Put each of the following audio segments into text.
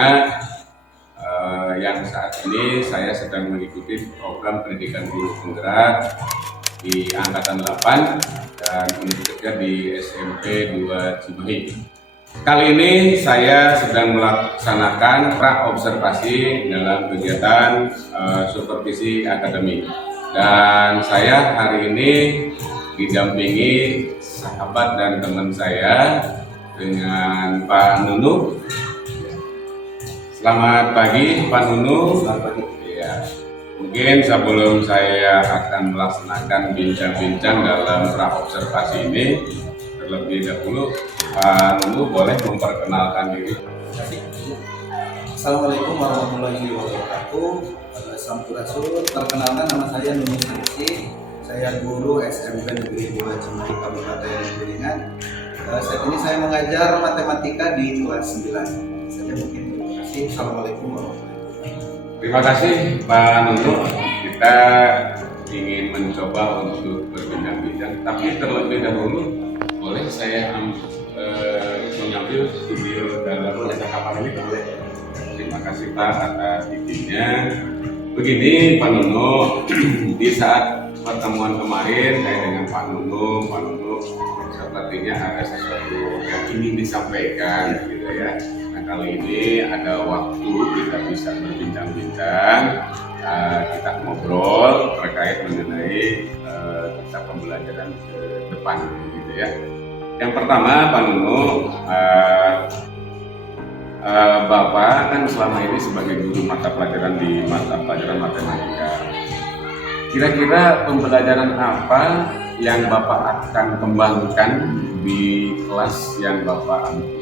mana yang saat ini saya sedang mengikuti program pendidikan guru penggerak di Angkatan 8 dan unit kerja di SMP 2 Cimahi. Kali ini saya sedang melaksanakan pra-observasi dalam kegiatan supervisi akademik. Dan saya hari ini didampingi sahabat dan teman saya dengan Pak Nunu. Selamat pagi Pak Nunu. Selamat pagi. Ya, mungkin sebelum saya akan melaksanakan bincang-bincang dalam pra-observasi ini, terlebih dahulu Pak Nunu boleh memperkenalkan diri. Assalamualaikum warahmatullahi wabarakatuh. Sampurasun. Perkenalkan, nama saya Nunu Sansi. Saya guru SMP Negeri 2 Cimahi Kabupaten Kuningan. Saat ini saya mengajar matematika di kelas 9. Saya mungkin terima kasih. Assalamualaikum warahmatullahi wabarakatuh. Terima kasih Pak Nunu. Kita ingin mencoba untuk berbincang-bincang, tapi terlebih dahulu boleh saya mengambil video dalam percakapan ini, boleh? Terima kasih Pak atas izinnya. Begini Pak Nunu, di saat pertemuan kemarin saya dengan Pak Nunu sepertinya ada sesuatu yang ingin disampaikan gitu ya. Nah kali ini ada waktu kita bisa berbincang-bincang, kita ngobrol terkait mengenai kita pembelajaran ke depan gitu ya. Yang pertama Pak Nunu, Bapak kan selama ini sebagai guru mata pelajaran di mata pelajaran matematika. Kira-kira pembelajaran apa yang Bapak akan kembangkan di kelas yang Bapak ambil?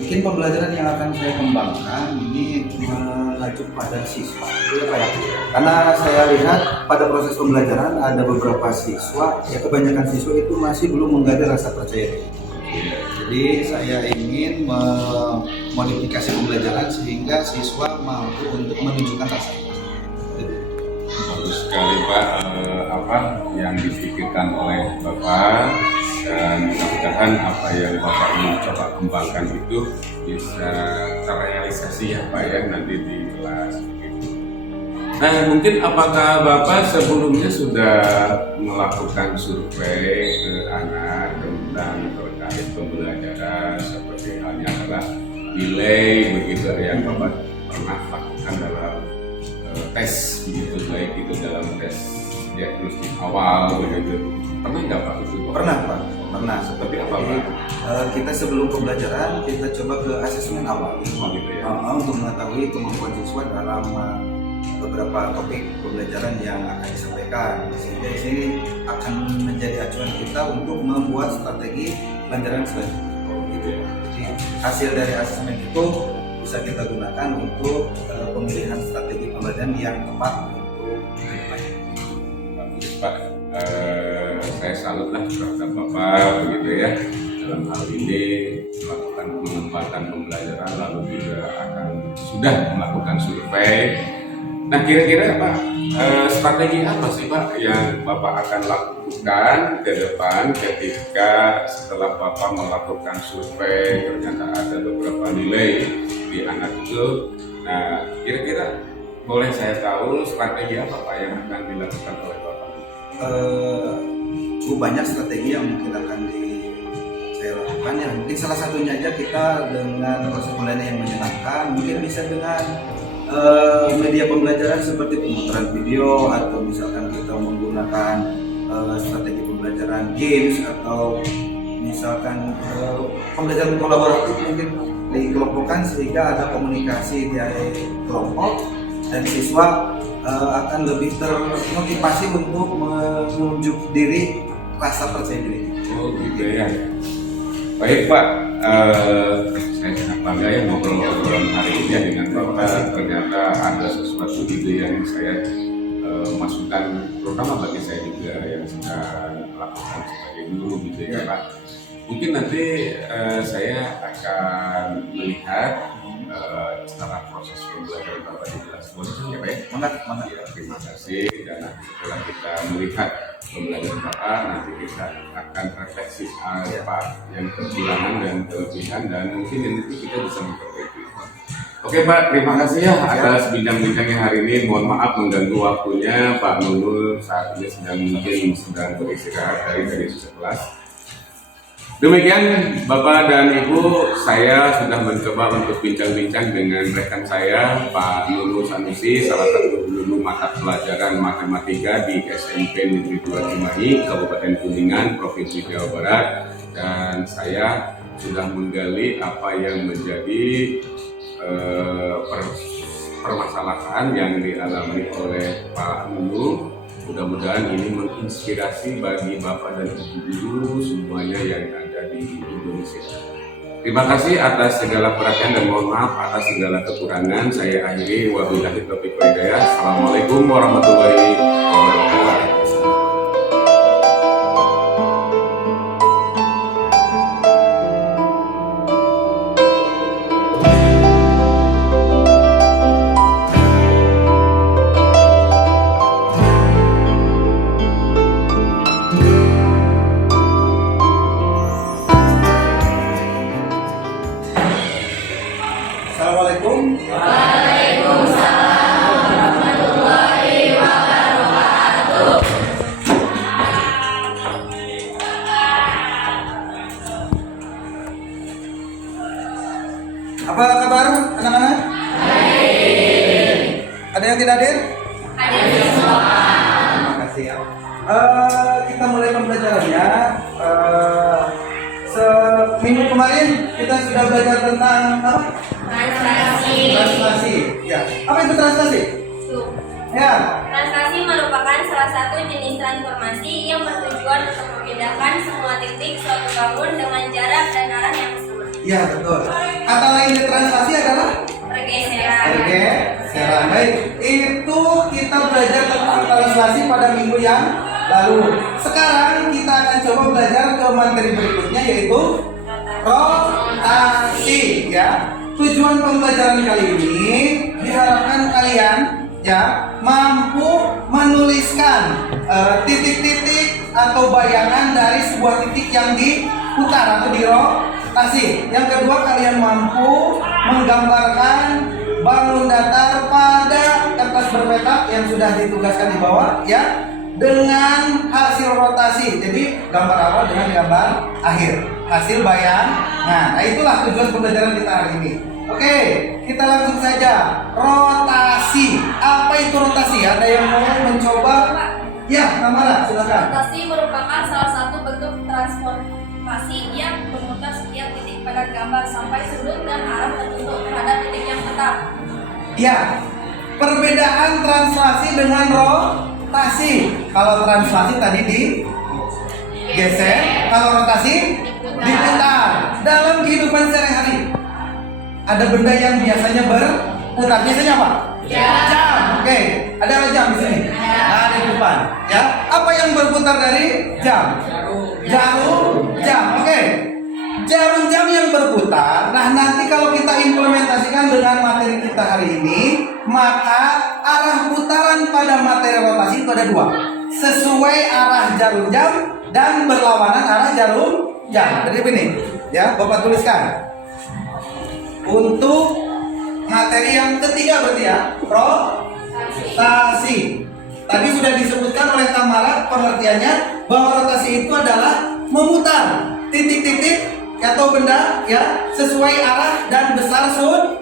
Mungkin pembelajaran yang akan saya kembangkan ini mengacu pada siswa. Karena saya lihat pada proses pembelajaran ada beberapa siswa, ya kebanyakan siswa itu masih belum menggali rasa percaya diri. Jadi saya ingin memodifikasi pembelajaran sehingga siswa mampu untuk menunjukkan rasa. Bagus sekali Pak, apa yang dipikirkan oleh Bapak, dan mudah-mudahan apa yang Bapak ingin coba kembangkan itu bisa terrealisasi ya Pak ya nanti di kelas. Nah mungkin apakah Bapak sebelumnya sudah melakukan survei ke anak tentang terkait pembelajaran seperti halnya adalah nilai begitu yang Bapak pernah lakukan dalam tes begitu, baik itu dalam tes diagnostik awal begitu, pernah nggak Pak itu? Pernah Pak, pernah. Seperti apa Pak? Kita sebelum pembelajaran kita coba ke asesmen awal Gitu ya. untuk mengetahui kemampuan siswa dalam beberapa topik pembelajaran yang akan disampaikan, sehingga di sini akan menjadi acuan kita untuk membuat strategi pembelajaran selanjutnya. Gitu. Jadi hasil dari asesmen itu bisa kita gunakan untuk pemilihan strategi pembelajaran yang tepat untuk kedepannya. Bagus Pak, saya salutlah terhadap Bapak begitu ya dalam hal ini melakukan penempatan pembelajaran, lalu juga sudah melakukan survei. Nah kira-kira Pak, strategi apa sih Pak yang Bapak akan lakukan ke depan ketika setelah Bapak melakukan survei ternyata ada beberapa nilai di anak itu? Nah kira-kira boleh saya tahu strategi apa Pak yang akan dilakukan oleh Bapak? Cukup banyak strategi yang mungkin akan saya lakukan ya. Mungkin salah satunya aja kita dengan proses pembelajaran yang menyenangkan, mungkin bisa dengan media pembelajaran seperti pemutaran video, atau misalkan kita menggunakan strategi pembelajaran games, atau misalkan pembelajaran kolaboratif mungkin dikelompokkan sehingga ada komunikasi dari kelompok dan siswa akan lebih termotivasi untuk menunjuk diri, rasa percaya diri. Oh gitu ya. Baik Pak, saya sangat bangga ya ngobrol-ngobrol hari ini dengan Bapak. Ternyata ada sesuatu ide yang saya masukkan, terutama bagi saya juga yang sedang melakukan sebagai guru gitu ya Pak. Mungkin nanti saya akan melihat cara proses pembelajaran Bapak dijelaskan. Ya Pak ya? Semangat. Ya, terima kasih. Dan nanti setelah kita melihat pembelajaran Bapak, nanti kita akan refleksi apa yang kekurangan dan kelebihan, dan mungkin nanti kita bisa memperbaiki. Oke Pak, terima kasih ya atas bincang-bincangnya hari ini. Mohon maaf mengganggu waktunya Pak Nurul, saat ini sedang beristirahat dari kelas. Demikian Bapak dan Ibu, saya sudah mencoba untuk bincang-bincang dengan rekan saya Pak Nurul Sanusi, salah satu guru mata pelajaran matematika di SMP Negeri 2 Cimahi, Kabupaten Kuningan, Provinsi Jawa Barat. Dan saya sudah menggali apa yang menjadi permasalahan yang dialami oleh Pak Nurul. Mudah-mudahan ini menginspirasi bagi Bapak dan Ibu guru semuanya yang ada di Indonesia. Terima kasih atas segala perhatian dan mohon maaf atas segala kekurangan. Saya akhiri, wabillahi taufiq wal hidayah. Assalamualaikum warahmatullahi wabarakatuh. Assalamualaikum. Apa kabar anak-anak? Ada yang tidak hadir? Terima kasih ya. Kita mulai pembelajarannya. Seminggu kemarin kita sudah belajar tentang apa? Translasi. Ya. Apa itu translasi? Ya. Translasi merupakan salah satu jenis transformasi yang bertujuan untuk memindahkan semua titik suatu bangun dengan jarak dan arah yang sama. Ya, betul. Kata lain dari translasi adalah pergeseran. Baik, itu kita belajar tentang translasi pada minggu yang lalu. Sekarang kita akan coba belajar ke materi berikutnya, yaitu rotasi. Ya, tujuan pembelajaran kali ini diharapkan kalian ya mampu menuliskan titik-titik atau bayangan dari sebuah titik yang diputar atau dirotasi. Yang kedua, kalian mampu menggambarkan bangun datar pada kertas berpetak yang sudah ditugaskan di bawah ya, dengan hasil rotasi. Jadi gambar awal dengan gambar akhir, hasil bayangan. Nah, itulah tujuan pembelajaran kita hari ini. Oke, kita langsung saja. Rotasi. Apa itu rotasi? Ada yang mau mencoba? Ya, Tamara, silakan. Rotasi merupakan salah satu bentuk transformasi yang memutar setiap titik pada gambar sampai sudut dan arah tertentu terhadap titik yang tetap. Ya, perbedaan translasi dengan rotasi. Kalau translasi tadi digeser, kalau rotasi diputar. Dalam kehidupan sehari-hari ada benda yang biasanya berputar. Biasanya apa? Jam. Oke, ada jam di sini. Nah, di depan. Ya, apa yang berputar dari jam? Jarum jam. Oke. Jarum jam yang berputar. Nah, nanti kalau kita implementasikan dengan materi kita hari ini, maka arah putaran pada materi rotasi itu ada dua, sesuai arah jarum jam dan berlawanan arah jarum jam. Jadi ini, ya, Bapak tuliskan. Untuk materi yang ketiga berarti ya, rotasi. Tadi sudah disebutkan oleh Tamara pengertiannya bahwa rotasi itu adalah memutar titik-titik atau benda ya sesuai arah dan besar sudut.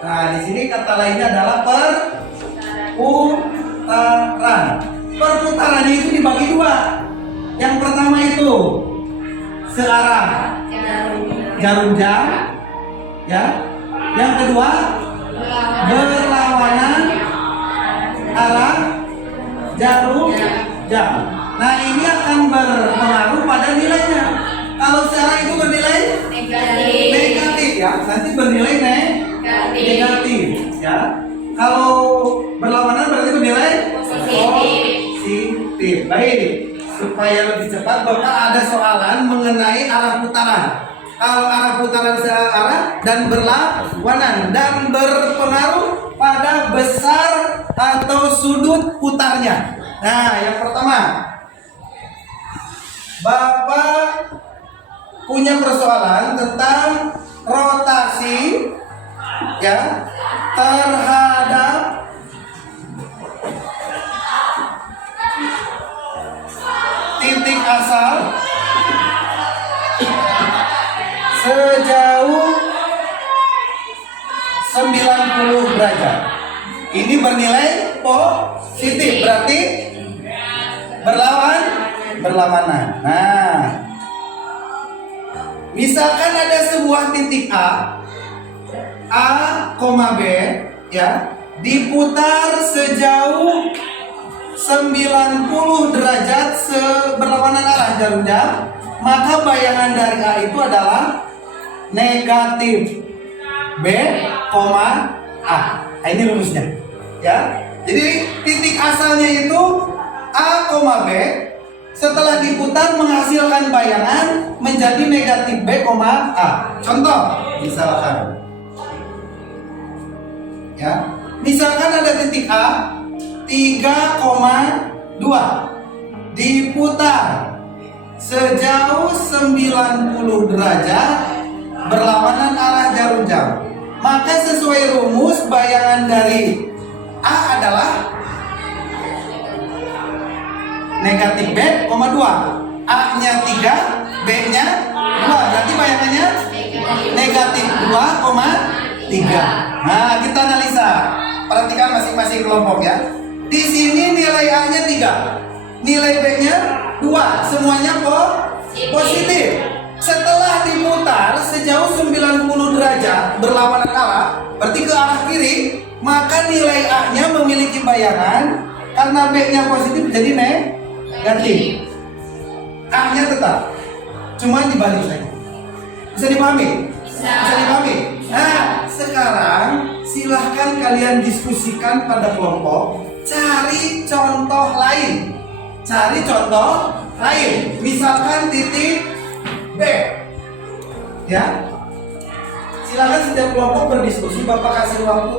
Nah, di sini kata lainnya adalah perputaran. Perputarannya itu dibagi dua. Yang pertama itu searah jarum jam, ya. Yang kedua berlawanan arah jarum jam. Nah, ini akan berpengaruh pada nilainya. Kalau searah itu bernilai negatif ya, nanti bernilai negatif ya. Kalau berlawanan berarti bernilai positif. Baik, supaya lebih cepat Bapak ada soalan mengenai arah putaran. kalau arah putaran searah dan berlawanan dan berpengaruh pada besar atau sudut putarnya. Nah, yang pertama, Bapak punya persoalan tentang rotasi ya terhadap titik asal sejauh 90 derajat. Ini bernilai positif, berarti berlawanan. Nah, misalkan ada sebuah titik A, B ya, diputar sejauh 90 derajat berlawanan arah jarum jam, maka bayangan dari A itu adalah negatif B, A. Nah, ini rumusnya ya. Jadi titik asalnya itu A, B, setelah diputar menghasilkan bayangan menjadi negatif B, A. Contoh, misalkan ya, misalkan ada titik A 3,2 diputar sejauh 90 derajat berlawanan arah jarum jam, maka sesuai rumus bayangan dari A adalah negatif B, 2. A nya 3, B nya 2, berarti bayangannya negatif 2,3. Nah, kita analisa, perhatikan masing-masing kelompok ya. Di sini nilai A nya 3, nilai B nya 2, semuanya positif. Setelah diputar sejauh 90 derajat berlawanan arah, berarti ke arah kiri, maka nilai A nya memiliki bayangan, karena B nya positif jadi negatif. A nya tetap, cuma dibalik saja. Bisa dipahami? Bisa dipahami? Nah, sekarang silahkan kalian diskusikan pada kelompok, cari contoh lain. Misalkan titik B ya. Silakan setiap kelompok berdiskusi. Bapak kasih waktu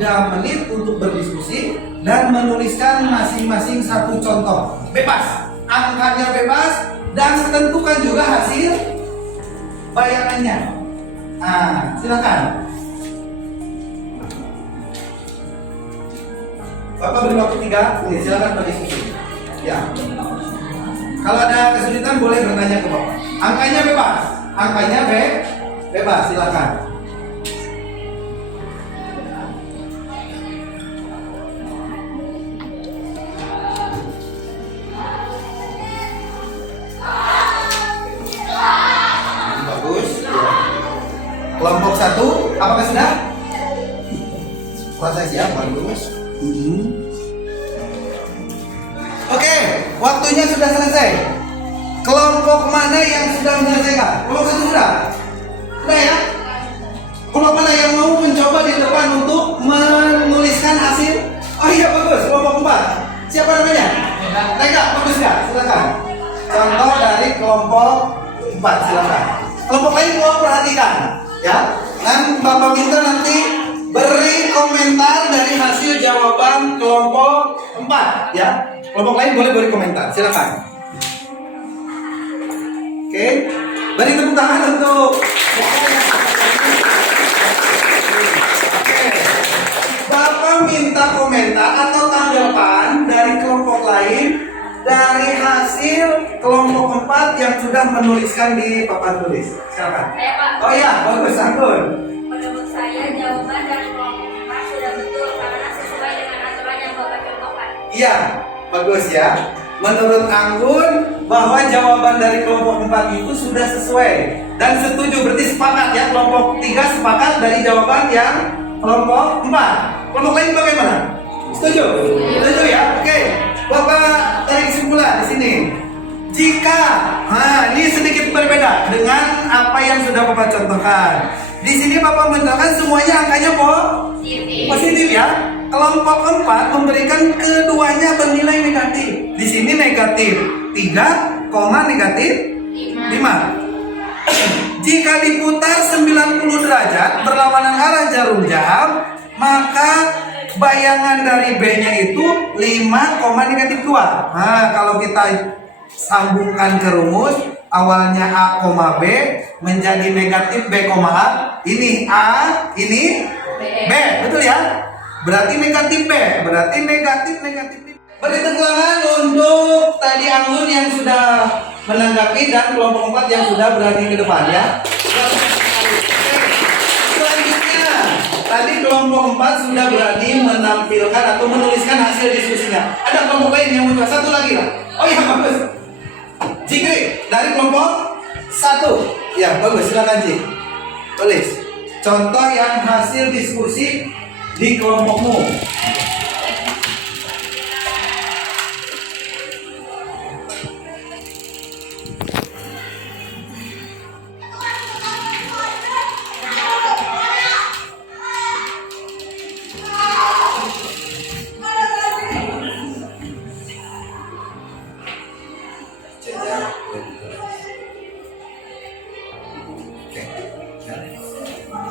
3 menit untuk berdiskusi dan menuliskan masing-masing satu contoh. Bebas, angkanya bebas, dan tentukan juga hasil bayangannya. Nah, silakan. Bapak beri waktu 3 menit, silakan berdiskusi. Ya. Kalau ada kesulitan boleh bertanya ke Bapak. Angkanya bebas. Angkanya bebas, silakan. Bagus. Kelompok 1, apakah sudah? Kuasa siap, bagus. Oke, waktunya sudah selesai. Kelompok mana yang sudah menyelesaikan? Kelompok 1 sudah? Sudah ya? Kelompok mana yang mau mencoba di depan untuk menuliskan hasil? Oh iya, bagus. Kelompok 4. Siapa namanya? Rega, bagus ya? Silakan. Contoh dari kelompok 4, silakan. Kelompok lain mau perhatikan ya. Dan Bapak minta nanti beri komentar dari hasil jawaban kelompok 4 ya. Kelompok lain boleh beri komentar, silakan. Oke, beri tepuk tangan untuk. Oke, Bapak minta komentar atau tanggapan dari kelompok lain dari hasil kelompok 4 yang sudah menuliskan di papan tulis. Silakan. Saya, Pak. Oh iya, bagus, Anggun. Menurut saya jawaban dari kelompok 4 sudah betul karena sesuai dengan aturan yang Bapak contohkan. Iya, bagus ya. Menurut Anggun bahwa jawaban dari kelompok 4 itu sudah sesuai dan setuju, berarti sepakat ya. Kelompok 3 sepakat dari jawaban yang kelompok 4. Kelompok lain bagaimana? Setuju? Setuju ya? Oke. Bapak tarik kesimpulan di sini. Jika, ini sedikit berbeda dengan apa yang sudah Bapak contohkan. Di sini Bapak mencontohkan semuanya angkanya positif ya. Kelompok 4 memberikan keduanya bernilai negatif. Di sini negatif 3, negatif 5. Jika diputar 90 derajat berlawanan arah jarum jam, maka bayangan dari B-nya itu 5,-2. Nah, kalau kita sambungkan ke rumus, awalnya A, B menjadi negatif B, A. Ini A, ini B, betul ya? Berarti negatif B, berarti negatif. Beri tepuk tangan untuk tadi Anggun yang sudah menanggapi dan kelompok 4 yang sudah berani ke depan ya. Selanjutnya, tadi kelompok 4 sudah berani menampilkan atau menuliskan hasil diskusinya. Ada kelompok lain yang mau satu lagi lah. Oh iya, bagus. Jikri dari kelompok 1. Ya, bagus, silakan Ji. Tulis contoh yang hasil diskusi di kelompokmu.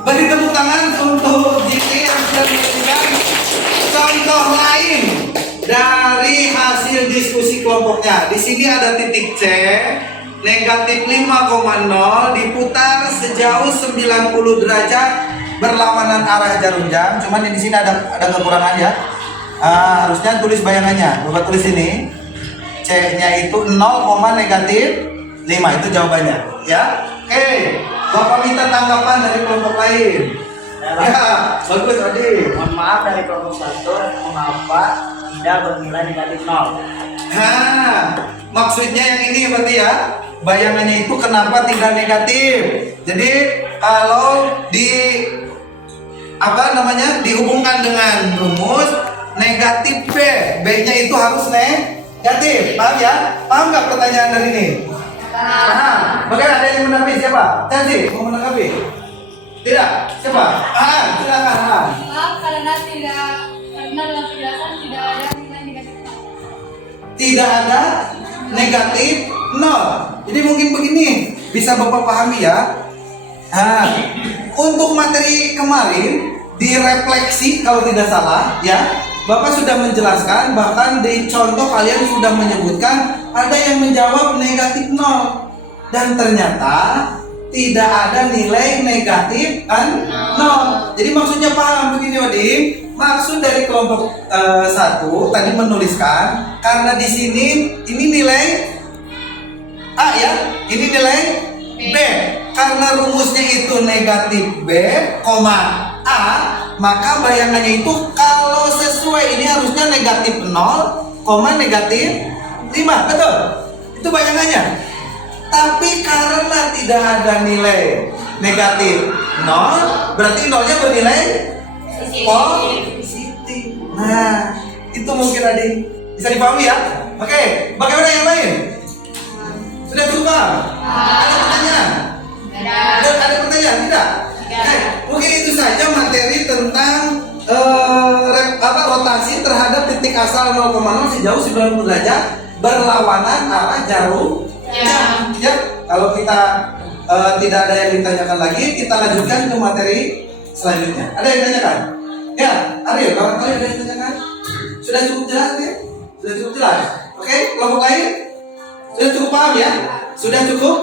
Beri tepuk tangan untuk Jikri yang sudah memberikan contoh lain dari hasil diskusi kelompoknya. Di sini ada titik C, negatif 5,0 diputar sejauh 90 derajat berlawanan arah jarum jam. Cuman di sini ada kekurangan ya. Harusnya tulis bayangannya. Bapak tulis ini. C-nya itu 0, negatif 5, itu jawabannya ya. Oke, Bapak minta tanggapan dari kelompok lain. Ya, bagus Odi. Mohon maaf dari kelompok 1, mengapa tidak bernilai negatif 0? Maksudnya yang ini berarti ya, bayangannya itu kenapa tidak negatif. Jadi kalau dihubungkan dengan rumus negatif B, B-nya itu harus negatif. Paham ya? Paham nggak pertanyaan dari ini? Paham. Bagaimana, ada yang menanggapi siapa? Cantik, mau menanggapi? Tidak? Siapa? Silakan. Maaf karena dalam penjelasan tidak ada nilai negatif. Tidak ada negatif 0. Jadi mungkin begini, bisa Bapak pahami ya. Untuk materi kemarin direfleksi kalau tidak salah ya, Bapak sudah menjelaskan, bahkan di contoh kalian sudah menyebutkan ada yang menjawab negatif 0 dan ternyata tidak ada nilai negatif 0. Jadi maksudnya paham begini Oding? Maksud dari kelompok 1 tadi menuliskan karena di sini ini nilai A ya, ini nilai B. Karena rumusnya itu negatif B, A, maka bayangannya itu kalau sesuai ini harusnya negatif 0, negatif 5, betul? Itu bayangannya. Tapi karena tidak ada nilai negatif 0, berarti 0-nya bernilai positif. Nah, itu mungkin adik bisa dipahami ya. Oke, bagaimana yang lain? Sudah cukup paham? Ada pertanyaan? Ada pertanyaan? Tidak? Oke, mungkin itu saja materi tentang rotasi terhadap titik asal 0,0 sejauh 90 derajat berlawanan arah jarum jam. Ya, kalau kita tidak ada yang ditanyakan lagi, kita lanjutkan ke materi selanjutnya. Ada yang ditanyakan? Ya, Ariel, barangkali ada yang ditanyakan? Sudah cukup jelas ya? Sudah cukup jelas? Oke, kelompok lain? Sudah cukup paham ya? Sudah cukup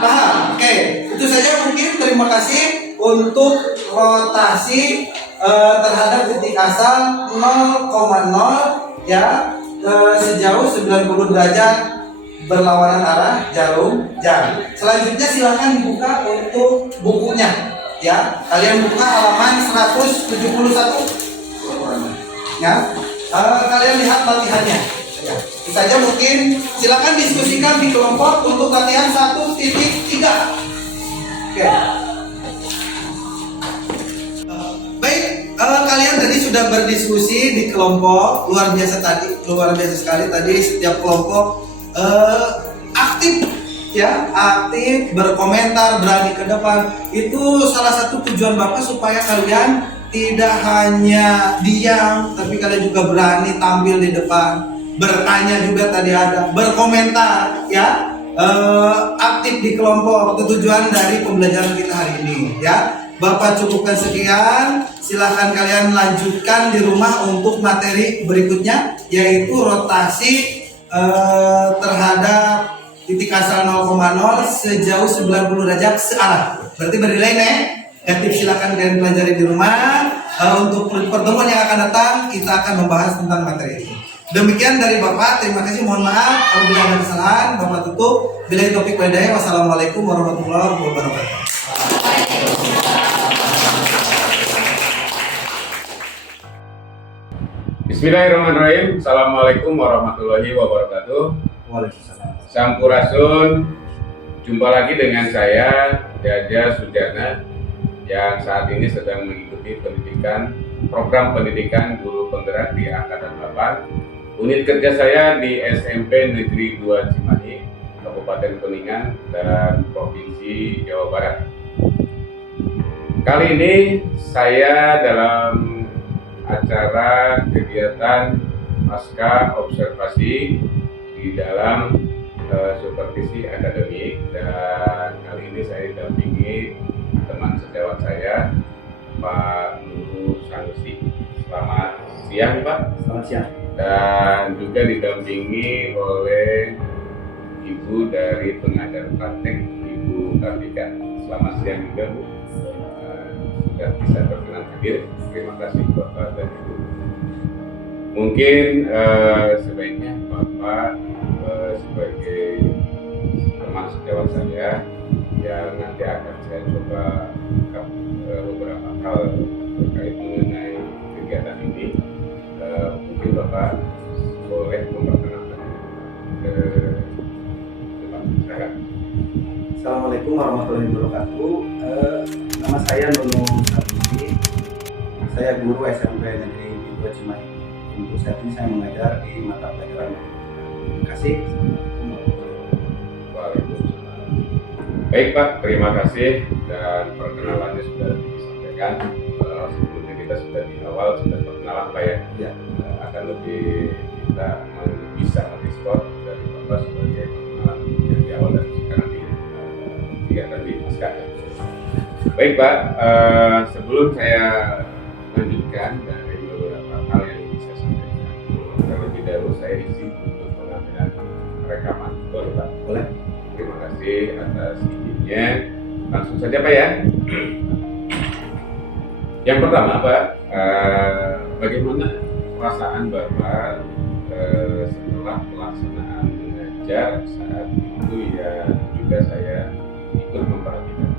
paham? Oke, itu saja mungkin. Terima kasih untuk rotasi terhadap titik asal 0,0 ya sejauh 90 derajat berlawanan arah jarum jam. Selanjutnya silahkan dibuka untuk bukunya ya. Kalian buka halaman 171 ya. Kalian lihat latihannya ya. Itu saja mungkin. Silakan diskusikan di kelompok untuk latihan 1.3. Oke. Kalian tadi sudah berdiskusi di kelompok, luar biasa sekali tadi setiap kelompok aktif ya, aktif berkomentar, berani ke depan. Itu salah satu tujuan Bapak supaya kalian tidak hanya diam, tapi kalian juga berani tampil di depan, bertanya juga tadi ada, berkomentar ya. aktif di kelompok. Itu tujuan dari pembelajaran kita hari ini ya. Bapak cukupkan sekian, silahkan kalian lanjutkan di rumah untuk materi berikutnya, yaitu rotasi terhadap titik asal 0,0 sejauh 90 derajat searah. Berarti bernilai negatif. Silahkan kalian pelajari di rumah. Untuk pertemuan yang akan datang kita akan membahas tentang materi ini. Demikian dari Bapak, terima kasih, mohon maaf apabila ada kesalahan. Bapak tutup. Billahi taufiq wal hidayah. Wassalamualaikum warahmatullahi wabarakatuh. Bismillahirrahmanirrahim. Assalamualaikum warahmatullahi wabarakatuh. Waalaikumsalam. Sampurasun. Jumpa lagi dengan saya Jaja Sujana yang saat ini sedang mengikuti program pendidikan guru penggerak di Angkatan 8. Unit kerja saya di SMP Negeri 2 Cimahi, Kabupaten Kuningan dan Provinsi Jawa Barat. Kali ini saya dalam acara kegiatan pasca observasi di dalam supervisi akademik, dan kali ini saya didampingi teman sejawat saya, Pak Nurul Sanusi. Selamat siang, Pak. Selamat siang. Dan juga didampingi oleh Ibu dari pengajar praktek, Ibu Kartika. Selamat siang juga, Bu. Sudah bisa berkenan hadir. Terima kasih Bapak dan Ibu. Mungkin sebaiknya Bapak sebagai teman sejawat saya yang nanti akan saya coba beberapa hal terkait mengenai kegiatan ini. Mungkin Bapak boleh memperkenalkan ke depan masyarakat. Assalamualaikum warahmatullahi wabarakatuh. Nama saya Nurul Sanusi. Saya guru SMP Negeri 2 Cimahi. Untuk saat ini saya mengajar di mata pelajaran. Terima kasih. Waalaikumsalam. Baik Pak, terima kasih, dan perkenalannya sudah disampaikan. Sebelumnya kita sudah di awal sudah perkenalan Pak ya. Ya. Akan lebih kita bisa merespon dari Bapak sebagai perkenalan yang di awal dan sekarang di kegiatan di pasca. Baik Pak, sebelum saya lanjutkan dari beberapa hal yang ingin saya sampaikan, terlebih dahulu saya izin untuk pengambilan rekaman. Boleh Pak? Boleh. Terima kasih atas izinnya. Langsung saja Pak ya. Yang pertama Pak, bagaimana perasaan Bapak setelah pelaksanaan mengajar saat itu ya, juga saya ikut memperhatikan?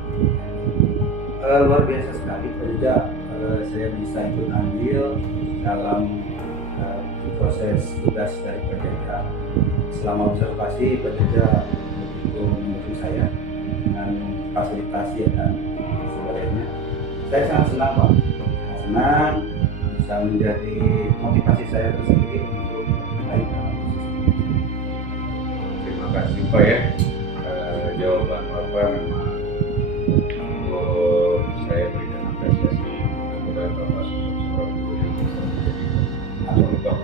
Luar biasa sekali Pak Jaja. Saya bisa ikut andil dalam proses tugas dari Pak Jaja. Selama observasi Pak Jaja begitu mendukung saya dengan fasilitasi dan sebagainya. Saya sangat senang Pak, sangat senang bisa menjadi motivasi saya tersendiri untuk baik dalam proses ini. Terima kasih Pak ya. Jawaban Bapak memang saya berikan apresiasi. Mudah-mudahan Bapak sosok guru yang bisa menjadi contoh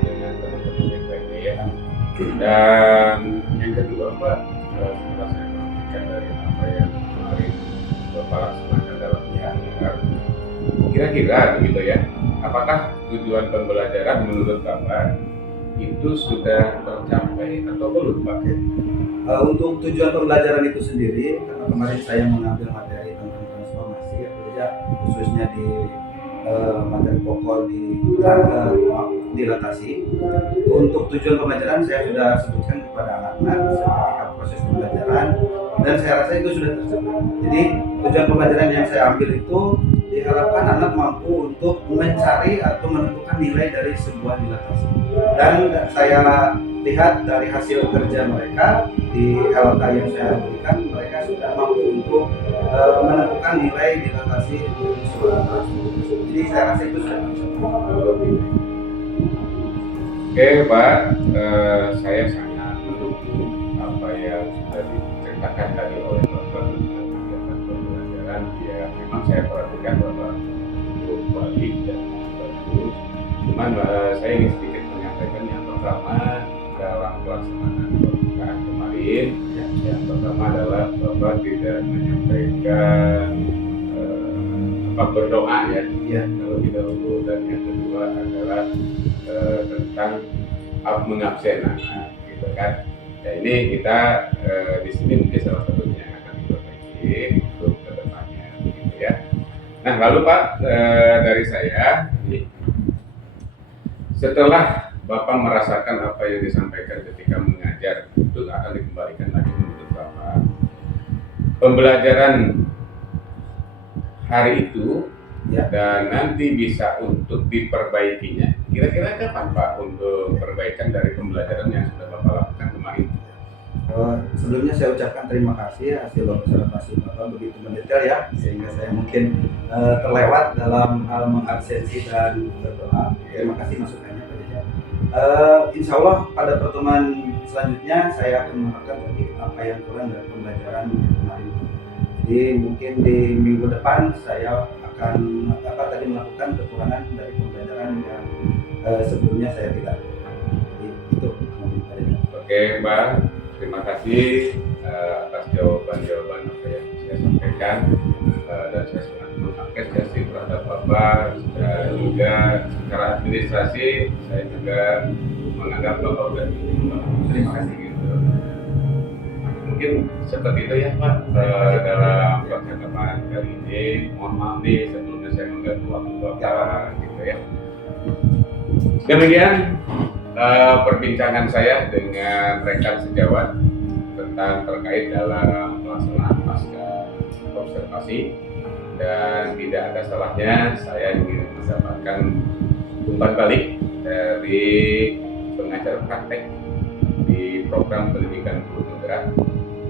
dengan teman-teman yang lainnya ya. Dan yang kedua Pak, setelah saya perhatikan dari apa yang kemarin Bapak laksanakan dalam webinar, kira-kira begitu ya, apakah tujuan pembelajaran menurut Bapak itu sudah tercapai atau belum Pak? Untuk tujuan pembelajaran itu sendiri, karena kemarin saya mengambil materi tentang transformasi, ya, khususnya di materi pokok dilatasi. Untuk tujuan pembelajaran saya sudah sebutkan kepada anak-anak ketika proses pembelajaran, dan saya rasa itu sudah tercapai. Jadi tujuan pembelajaran yang saya ambil itu diharapkan anak mampu untuk mencari atau menentukan nilai dari sebuah dilatasi. Dan saya lihat dari hasil kerja mereka di LK yang saya berikan, mereka sudah mampu untuk menentukan nilai dilatasi dari sebuah transformasi. Jadi saya rasa itu sudah tercapai. Oke Pak, saya sangat mendukung apa yang sudah diceritakan tadi oleh Bapak tentang kegiatan pembelajaran. Ya memang saya perhatikan Bapak cukup baik dan bagus. Cuman saya ingin sedikit menyampaikan yang pertama, dalam pelaksanaan pembukaan kemarin poin. Yang pertama adalah Bapak tidak menyampaikan berdoa ya. Terlebih dahulu, dan yang kedua adalah tentang mengabsen, gitu kan. Ya, ini kita di sini mungkin salah satunya yang akan diperbaiki untuk kedepannya, gitu ya. Nah, lalu Pak, dari saya, setelah Bapak merasakan apa yang disampaikan ketika mengajar, itu akan dikembalikan lagi menurut Bapak. Pembelajaran hari itu dan nanti bisa untuk diperbaikinya. Kira-kira kapan Pak untuk perbaikan dari pembelajaran yang sudah Bapak lakukan kemarin? Sebelumnya saya ucapkan terima kasih hasil observasi Bapak begitu mendetail ya, sehingga saya mungkin terlewat dalam hal mengabsensi dan berdoa. Terima kasih masukannya Pak Jaja. Insya Allah pada pertemuan selanjutnya saya akan mengatakan tadi apa yang kurang dari pembelajaran kemarin. Jadi mungkin di minggu depan saya akan melakukan kekurangan dari pembelajaran yang sebelumnya saya tidak. Jadi itu mungkin Pak Jaja. Oke Mbak, terima kasih atas jawaban-jawaban apa yang saya sampaikan, dan saya sangat mengapresiasi terhadap Bapak, dan juga secara administrasi saya juga menganggap Bapak sudah cukup. Terima kasih gitu. Mungkin seperti itu ya Pak dalam percakapan kali ini. Mohon maaf nih sebelumnya saya mengganggu waktu Bapak gitu ya. Demikian perbincangan saya dengan rekan sejawat tentang terkait dalam pelaksanaan pasca observasi, dan tidak ada salahnya saya ingin mendapatkan umpan balik dari pengajar praktek di program pendidikan guru penggerak,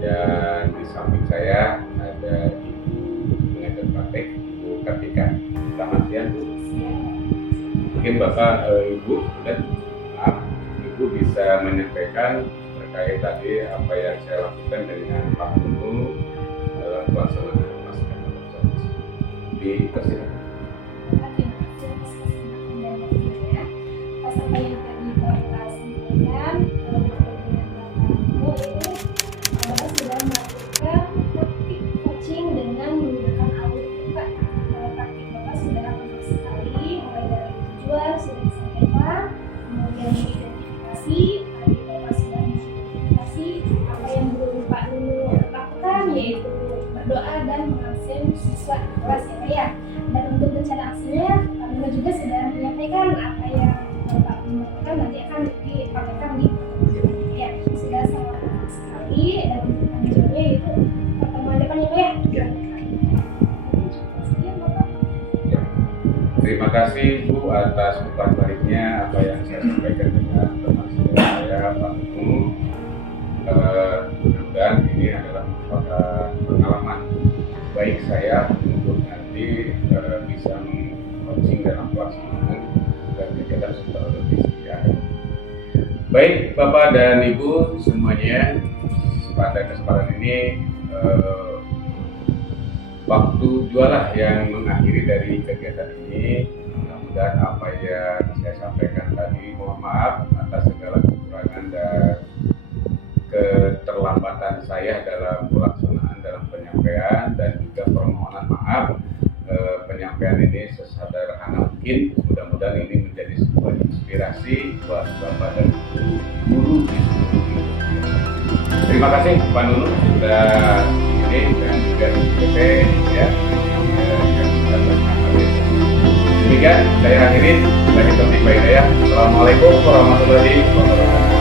dan di samping saya ada Ibu pengajar praktek, Ibu Kartika. Selamat siang Bu. Mungkin Bapak Ibu dan Ibu bisa menyampaikan terkait tadi apa yang saya lakukan dengan Pak Nunu dalam pelaksanaan pasca observasi. Dipersilakan. Terima kasih atas kesempatan dan waktunya. Pas apa yang tadi Bapak sampaikan, Bapak sudah melakukan praktik coaching dengan menggunakan audit buka. Praktik Bapak sudah lengkap sekali, mulai dari tujuan sudah disampaikan, kemudian identifikasi, tadi Bapak sudah mengidentifikasi apa yang belum Pak Nunu lakukan, yaitu berdoa dan mengabsen siswa di kelas ya Pak ya. Dan untuk rencana aksinya, Pak Nunu juga sudah menyampaikan apa yang Pak Nunu lakukan nanti akan dipaparkan di ya. Sudah sangat lengkap sekali, dan untuk lanjutnya itu pertemuan depannya Pak ya. Sekian Bapak. Terima kasih Bu atas umpan baliknya apa yang saya sampaikan dengan teman saya Pak Nunu. Mudah-mudahan ini adalah merupakan pengalaman baik saya untuk nanti bisa meng-coaching dalam pelaksanaan dan kegiatan secara lebih sekian. Baik Bapak dan Ibu semuanya, pada kesempatan ini waktu jualah yang mengakhiri dari kegiatan ini. Mudah-mudahan apa yang saya sampaikan tadi, mohon maaf atas segala kekurangan dan keterlambatan saya dalam pelaksanaan dalam penyampaian, dan juga permohonan maaf penyampaian ini sesederhana mungkin. Mudah-mudahan ini menjadi sebuah inspirasi buat Bapak dan Ibu guru di seluruh Indonesia. Terima kasih Pak Nunu sudah ini, dan juga IPP ya yang sudah berkata. Demikian saya akhirin. Dari Topik Baik Daya. Assalamualaikum warahmatullahi wabarakatuh.